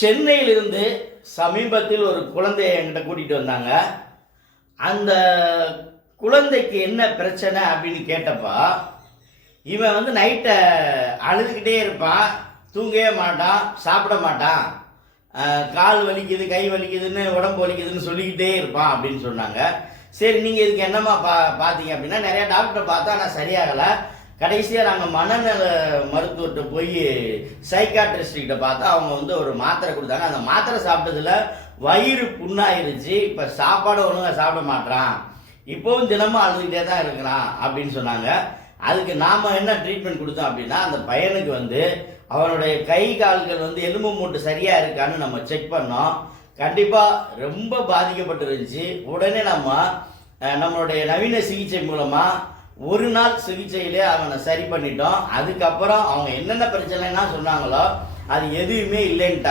சென்னையிலிருந்து சமீபத்தில் ஒரு குழந்தையை என்கிட்ட கூட்டிகிட்டு வந்தாங்க. அந்த குழந்தைக்கு என்ன பிரச்சனை அப்படின்னு கேட்டப்பா, இவன் வந்து நைட்டை அழுதுகிட்டே இருப்பான், தூங்கவே மாட்டான், சாப்பிட மாட்டான், கால் வலிக்குது, கை வலிக்குதுன்னு, உடம்பு வலிக்குதுன்னு சொல்லிக்கிட்டே இருப்பான் அப்படின்னு சொன்னாங்க. சரி, நீங்கள் இதுக்கு என்னம்மா பார்த்தீங்க அப்படின்னா, நிறையா டாக்டரை பார்த்தா ஆனால் சரியாகலை. கடைசியாக நாங்கள் மனநல மருத்துவர்கிட்ட போய் சைக்காட்ரிஸ்ட்கிட்ட பார்த்தா அவங்க வந்து ஒரு மாத்திரை கொடுத்தாங்க. அந்த மாத்திரை சாப்பிட்டதுல வயிறு புண்ணாயிருச்சு. இப்போ சாப்பாடு ஒழுங்காக சாப்பிட மாட்டான், இப்போவும் தினமும் அழுதுகிட்டே தான் இருக்கிறான் அப்படின்னு சொன்னாங்க. அதுக்கு நாம் என்ன ட்ரீட்மெண்ட் கொடுத்தோம் அப்படின்னா, அந்த பையனுக்கு வந்து அவனுடைய கை கால்கள் வந்து எலும்பு மூட்டு சரியாக இருக்கான்னு நம்ம செக் பண்ணோம். கண்டிப்பாக ரொம்ப பாதிக்கப்பட்டு இருந்துச்சு. உடனே நம்மளுடைய நவீன சிகிச்சை மூலமாக ஒரு நாள் சிகிச்சையிலே அவனை சரி பண்ணிட்டோம். அதுக்கப்புறம் அவங்க என்னென்ன பிரச்சனைனா சொன்னாங்களோ அது எதுவுமே இல்லைன்ட்டாங்க.